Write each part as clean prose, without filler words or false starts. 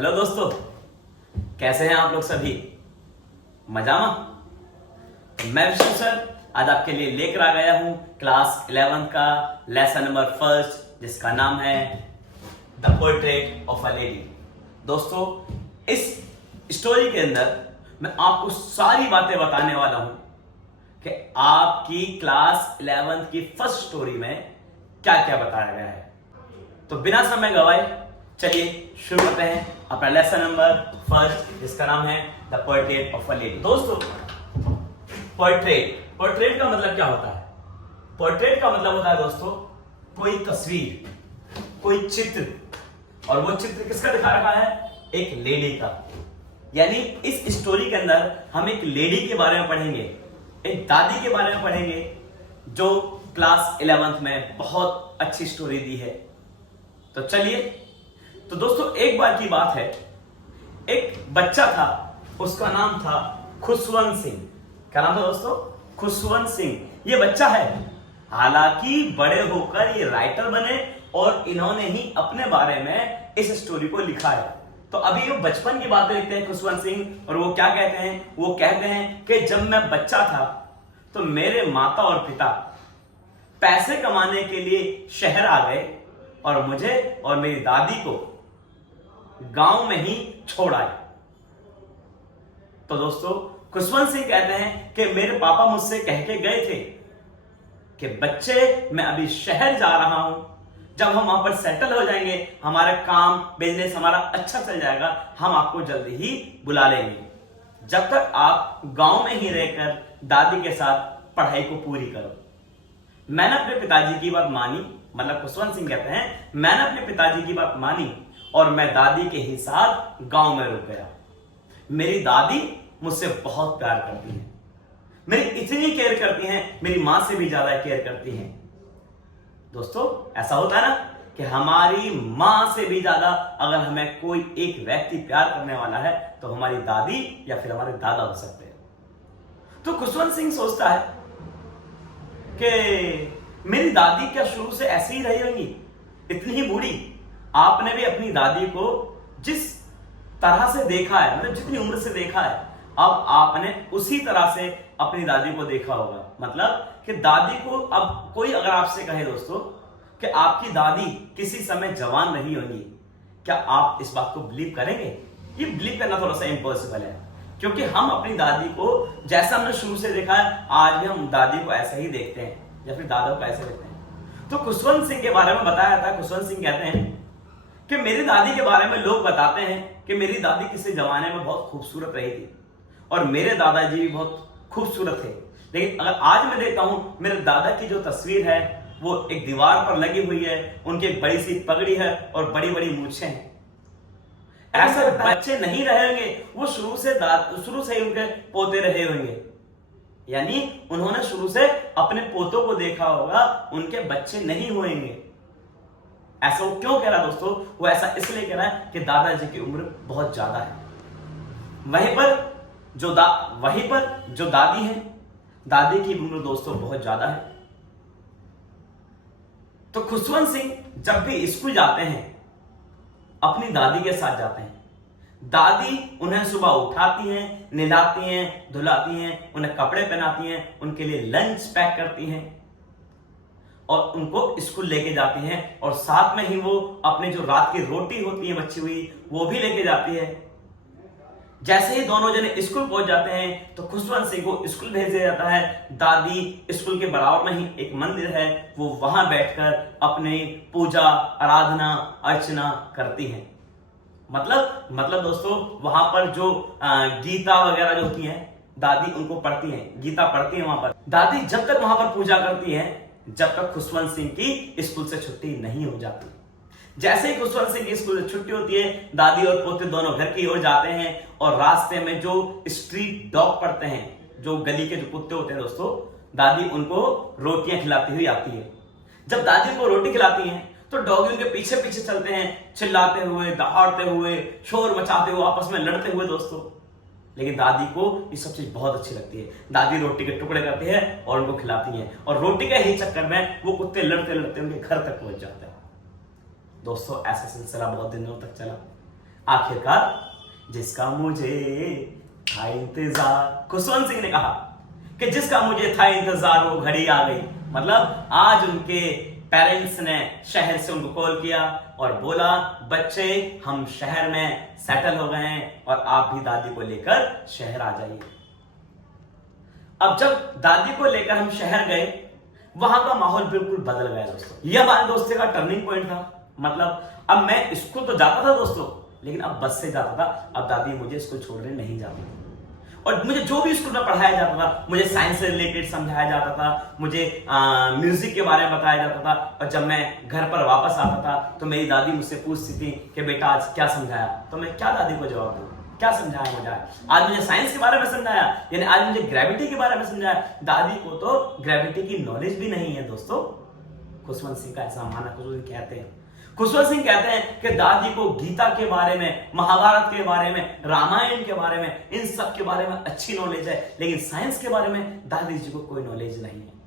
Hello दोस्तों, कैसे हैं आप लोग सभी? मजामा? तो मैं विष्णु सर आज आपके लिए लेकर आ गया हूं क्लास 11 का लेसन नंबर फर्स्ट, जिसका नाम है the portrait of a lady. दोस्तों, इस स्टोरी के अंदर मैं आपको सारी बातें बताने वाला हूं कि आपकी क्लास 11 की फर्स्ट स्टोरी में क्या क्या बताया गया है। तो बिना समय गवाए चलिए शुरू करते हैं अपना लेसन नंबर फर्स्ट, जिसका नाम है the portrait of a lady. दोस्तों, पोर्ट्रेट का मतलब क्या होता है? पोर्ट्रेट का मतलब होता है दोस्तों कोई तस्वीर, कोई चित्र, और वो चित्र किसका दिखा रखा है? एक लेडी का। यानी इस स्टोरी के अंदर हम एक लेडी के बारे में पढ़ेंगे, एक दादी के बारे में पढ़ेंगे जो क्लास 11th में बहुत अच्छी स्टोरी दी है। तो चलिए, तो दोस्तों एक बार की बात है, एक बच्चा था, उसका नाम था खुशवंत सिंह। क्या नाम था दोस्तों? खुशवंत सिंह। ये बच्चा है, हालांकि बड़े होकर ये राइटर बने और इन्होंने ही अपने बारे में इस स्टोरी को लिखा है। तो अभी वो बचपन की बातें लिखते हैं खुशवंत सिंह, और वो क्या कहते हैं? वो कहते हैं कि जब मैं बच्चा था तो मेरे माता और पिता पैसे कमाने के लिए शहर आ गए और मुझे और मेरी दादी को गांव में ही छोड़ आए। तो दोस्तों, खुशवंत सिंह कहते हैं कि मेरे पापा मुझसे कह के गए थे कि बच्चे, मैं अभी शहर जा रहा हूं, जब हम वहां पर सेटल हो जाएंगे, हमारा काम बिजनेस हमारा अच्छा चल जाएगा, हम आपको जल्दी ही बुला लेंगे। जब तक आप गांव में ही रहकर दादी के साथ पढ़ाई को पूरी करो। मैंने अपने पिताजी की बात मानी, मतलब खुशवंत सिंह कहते हैं मैंने अपने पिताजी की बात मानी और मैं दादी के ही साथ गांव में रुक गया। मेरी दादी मुझसे बहुत प्यार करती है, मेरी इतनी केयर करती हैं, मेरी मां से भी ज्यादा केयर करती हैं। दोस्तों, ऐसा होता है ना कि हमारी मां से भी ज्यादा अगर हमें कोई एक व्यक्ति प्यार करने वाला है तो हमारी दादी या फिर हमारे दादा हो सकते हैं। तो खुशवंत सिंह सोचता है कि मेरी दादी क्या शुरू से ऐसी ही रही होंगी, इतनी ही बूढ़ी? आपने भी अपनी दादी को जिस तरह से देखा है, मतलब जितनी उम्र से देखा है, अब आपने उसी तरह से अपनी दादी को देखा होगा। मतलब कि दादी को अब कोई अगर आपसे कहे दोस्तों कि आपकी दादी किसी समय जवान रही होंगी, क्या आप इस बात को बिलीव करेंगे? ये बिलीव करना थोड़ा सा इम्पॉसिबल है, क्योंकि हम अपनी दादी को जैसा हमने शुरू से देखा है, आज भी हम दादी को ऐसे ही देखते हैं या फिर दादा को ऐसे देखते हैं। तो खुशवंत सिंह के बारे में बताया था, खुशवंत सिंह कहते हैं कि मेरी दादी के बारे में लोग बताते हैं कि मेरी दादी किसी जमाने में बहुत खूबसूरत रही थी और मेरे दादाजी भी बहुत खूबसूरत थे। लेकिन अगर आज मैं देखता हूं, मेरे दादा की जो तस्वीर है वो एक दीवार पर लगी हुई है, उनकी एक बड़ी सी पगड़ी है और बड़ी बड़ी मूछें हैं। ऐसा बच्चे नहीं रहेंगे, वो शुरू से ही उनके पोते रहे होंगे। यानी उन्होंने शुरू से अपने पोतों को देखा होगा, उनके बच्चे नहीं होंगे। ऐसा वो क्यों कह रहा है दोस्तों? वो ऐसा इसलिए कह रहा है कि दादाजी की उम्र बहुत ज्यादा है। वहीं पर जो दादी है, दादी की उम्र दोस्तों बहुत ज्यादा है। तो खुशवंत सिंह जब भी स्कूल जाते हैं, अपनी दादी के साथ जाते हैं। दादी उन्हें सुबह उठाती हैं, नहलाती हैं, धुलाती हैं, उन्हें कपड़े पहनाती हैं, उनके लिए लंच पैक करती हैं और उनको स्कूल लेके जाती हैं, और साथ में ही वो अपने जो रात की रोटी होती है बची हुई, वो भी लेके जाती है। जैसे ही दोनों जने स्कूल पहुंच जाते हैं तो खुशवंत सिंह को स्कूल भेज दिया जाता है। दादी स्कूल के बराबर में ही एक मंदिर है, वो वहां बैठकर अपनी पूजा, आराधना, अर्चना करती हैं। मतलब दोस्तों, वहां पर जो गीता वगैरह जो होती हैं, दादी उनको पढ़ती हैं, गीता पढ़ती हैं वहां पर। दादी जब तक वहां पर पूजा करती हैं, जब तक खुशवंत सिंह की स्कूल से छुट्टी नहीं हो जाती। जैसे ही खुशवंत सिंह की स्कूल से छुट्टी होती है, दादी और पोते दोनों घर की ओर जाते हैं और रास्ते में जो स्ट्रीट डॉग पड़ते हैं, जो गली के जो कुत्ते होते हैं दोस्तों, दादी उनको रोटियां खिलाती हुई आती है। जब दादी को रोटी खिलाती हैं तो डॉगी उनके पीछे पीछे चलते हैं, चिल्लाते हुए, दहाड़ते हुए, शोर मचाते हुए, आपस में लड़ते हुए दोस्तों। लेकिन दादी को ये सब चीज बहुत अच्छी लगती है। दादी रोटी के टुकड़े करती है और उनको खिलाती है, और रोटी के ही चक्कर में वो कुत्ते लड़ते लड़ते उनके घर तक पहुंच जाते हैं। दोस्तों, ऐसा सिलसिला बहुत दिनों तक चला। आखिरकार जिसका मुझे था इंतजार, खुशवंत सिंह ने कहा कि जिसका मुझे था इंतजार वो घड़ी आ गई। मतलब आज उनके पेरेंट्स ने शहर से उनको कॉल किया और बोला बच्चे हम शहर में सेटल हो गए हैं और आप भी दादी को लेकर शहर आ जाइए। अब जब दादी को लेकर हम शहर गए वहां का माहौल बिल्कुल बदल गया दोस्तों। यह हमारे दोस्ती का टर्निंग पॉइंट था। मतलब अब मैं स्कूल तो जाता था दोस्तों, लेकिन अब बस से जाता था। अब दादी मुझे स्कूल छोड़ने नहीं जाती और मुझे जो भी स्कूल में पढ़ाया जाता था, मुझे साइंस से रिलेटेड समझाया जाता था, मुझे म्यूजिक के बारे में बताया जाता था। और जब मैं घर पर वापस आता था तो मेरी दादी मुझसे पूछती थी कि बेटा आज क्या समझाया, तो मैं क्या दादी को जवाब दूं, क्या समझाया मुझे आज मुझे साइंस के बारे में समझाया, यानी आज मुझे ग्रेविटी के बारे में समझाया। दादी को तो ग्रेविटी की नॉलेज भी नहीं है दोस्तों। खुशवंत सिंह का ऐसा मानना, खुशवंत सिंह कहते हैं कि दादी को गीता के बारे में, महाभारत के बारे में, रामायण के बारे में, इन सब के बारे में अच्छी नॉलेज है, लेकिन साइंस के बारे में दादी जी को कोई नॉलेज नहीं है।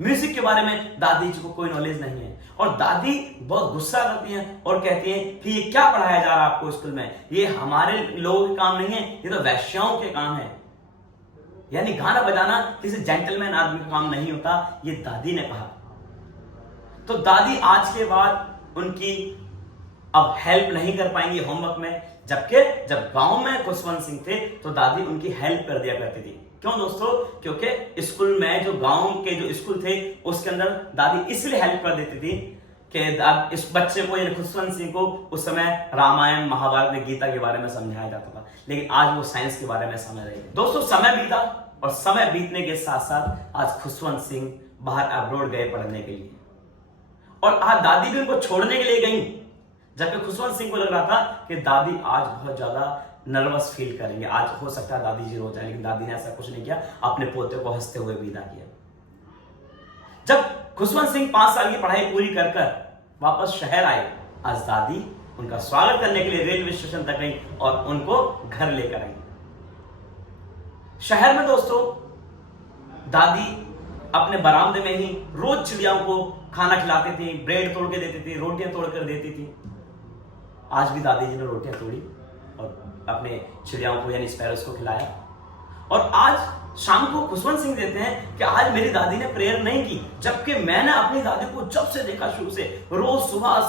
म्यूजिक के बारे में दादी जी को कोई नॉलेज नहीं है। और दादी बहुत गुस्सा करती हैं और कहती हैं कि ये क्या पढ़ाया जा रहा है आपको स्कूल में, ये हमारे लोगों के काम नहीं है, ये तो वैश्याओं के काम है। यानी गाना बजाना किसी जेंटलमैन आदमी का काम नहीं होता, ये दादी ने कहा। तो दादी आज के बाद उनकी अब हेल्प नहीं कर पाएंगी होमवर्क में, जबकि जब गांव में खुशवंत सिंह थे तो दादी उनकी हेल्प कर दिया करती थी। क्यों दोस्तों? क्योंकि स्कूल में जो गांव के जो स्कूल थे उसके अंदर दादी इसलिए हेल्प कर देती थी कि इस बच्चे को यानी खुशवंत सिंह को उस समय रामायण महाभारत में गीता के बारे में समझाया जाता था, लेकिन आज वो साइंस के बारे में समझ रहे थे। दोस्तों समय बीता और समय बीतने के साथ साथ आज खुशवंत सिंह बाहर अब्रॉड गए पढ़ने के लिए और आज दादी भी उनको छोड़ने के लिए गई, जबकि खुशवंत सिंह को लग रहा था कि दादी आज बहुत ज्यादा नर्वस फील करेंगे, आज हो सकता है दादी जी रो जाए, लेकिन दादी ने ऐसा कुछ नहीं किया, अपने पोते को हंसते हुए विदा किया। जब खुशवंत सिंह 5 साल की पढ़ाई पूरी कर वापस शहर आए, आज दादी उनका स्वागत करने के लिए रेलवे स्टेशन तक गई और उनको घर लेकर आई। शहर में दोस्तों दादी अपने बरामदे में ही रोज चिड़ियाओं को खाना खिलाती थी, ब्रेड तोड़ के देती थी, रोटियां तोड़ कर देती थी। आज भी दादी जी ने रोटियां तोड़ी और अपने चिड़ियाओं को यानी स्पैरोस को खिलाया। और आज शाम को खुशवंत सिंह देते हैं कि आज मेरी दादी ने प्रेयर नहीं की, जबकि मैंने अपनी दादी को जब से देखा शुरू से रोज सुबह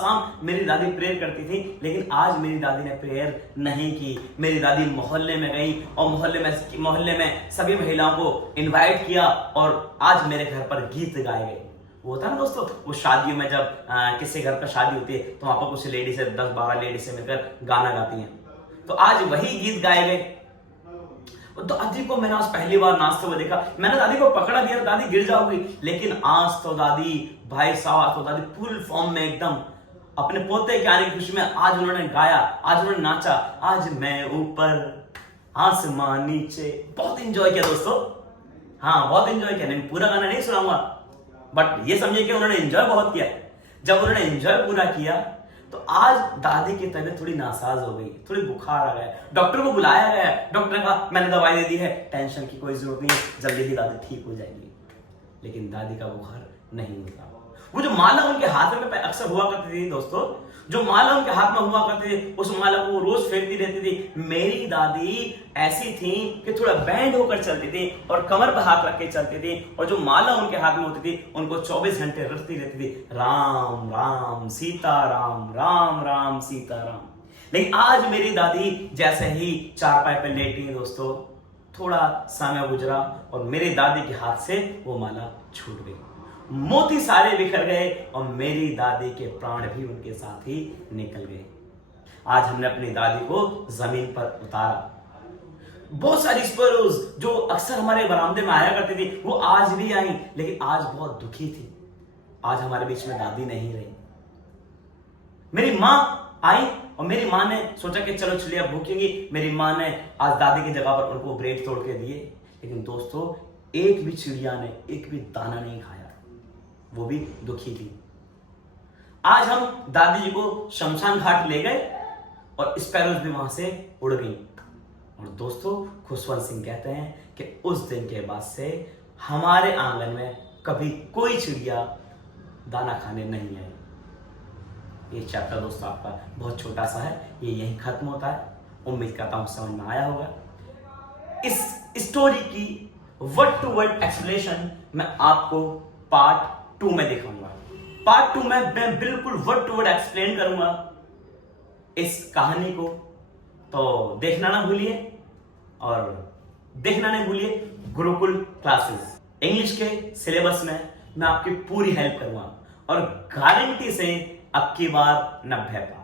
शाम मेरी दादी प्रेयर करती थी, लेकिन आज मेरी दादी ने प्रेयर नहीं की। मेरी दादी मोहल्ले में गई और मोहल्ले में सभी महिलाओं को इनवाइट किया और आज मेरे घर पर गीत गाए गए। वो होता है ना दोस्तों, वो शादियों में जब किसी घर पर शादी होती है तो वहां पर कुछ लेडी से 10-12 लेडी से मिलकर गाना गाती हैं, तो आज वही गीत गाए गए। दादी को मैंने आज पहली बार नाचते हुए देखा, मैंने दादी को पकड़ा दिया, दादी गिर जाओगी, लेकिन आज तो दादी भाई साहब, आज तो दादी फुल फॉर्म में एकदम अपने पोते के आने की खुशी में आज उन्होंने गाया, आज उन्होंने नाचा, आज मैं ऊपर आसमान नीचे। बहुत इंजॉय किया दोस्तों, हाँ बहुत इंजॉय किया। नहीं पूरा गाना नहीं सुनाऊंगा, बट ये समझिए कि उन्होंने एंजॉय बहुत किया। जब उन्होंने एंजॉय पूरा किया तो आज दादी की तबीयत थोड़ी नासाज हो गई, थोड़ी बुखार आ गया, डॉक्टर को बुलाया गया। डॉक्टर ने कहा मैंने दवाई दे दी है, टेंशन की कोई जरूरत नहीं है, जल्दी ही दादी ठीक हो जाएगी। लेकिन दादी का बुखार नहीं होता। वो जो माला उनके हाथ में अक्सर हुआ करती थी दोस्तों, जो माला उनके हाथ में हुआ करती थी, उस माला को वो रोज फेंकती रहती थी। मेरी दादी ऐसी थी कि थोड़ा बैंड होकर चलती थी और कमर पर हाथ रख के चलती थी, और जो माला उनके हाथ में होती थी उनको 24 घंटे रटती रहती थी, राम राम सीताराम, राम राम सीताराम। लेकिन आज मेरी दादी जैसे ही चारपाई पर लेटी है दोस्तों, थोड़ा समय गुजरा और मेरी दादी के हाथ से वो माला छूट गई, मोती सारे बिखर गए और मेरी दादी के प्राण भी उनके साथ ही निकल गए। आज हमने अपनी दादी को जमीन पर उतारा। बहुत सारी स्पैरोज जो अक्सर हमारे बरामदे में आया करती थी वो आज भी आई, लेकिन आज बहुत दुखी थी। आज हमारे बीच में दादी नहीं रही। मेरी माँ आई और मेरी माँ ने सोचा कि चलो चिड़िया भूखेंगी, मेरी माँ ने आज दादी की जगह पर उनको ब्रेड तोड़ के दिए, लेकिन दोस्तों एक भी चिड़िया ने एक भी दाना नहीं खाया, वो भी दुखी थी। आज हम दादी जी को शमशान घाट ले गए और स्पैरोज भी वहां से उड़ गई। और दोस्तों खुशवंत सिंह कहते हैं कि उस दिन के बाद से हमारे आंगन में कभी कोई चिड़िया दाना खाने नहीं आई। ये चैप्टर दोस्तों आपका बहुत छोटा सा है, ये यहीं खत्म होता है। उम्मीद करता हूँ समझ में आया होगा। इस स्टोरी की वर्ड टू वर्ड एक्सप्लेनेशन मैं आपको पार्ट 2 में दिखाऊंगा। पार्ट 2 में मैं बिल्कुल वर्ड टू वर्ड एक्सप्लेन करूंगा इस कहानी को, तो देखना ना भूलिए। और देखना नहीं भूलिए गुरुकुल क्लासेस, इंग्लिश के सिलेबस में मैं आपकी पूरी हेल्प करूंगा और गारंटी से अब की बार 90 पास।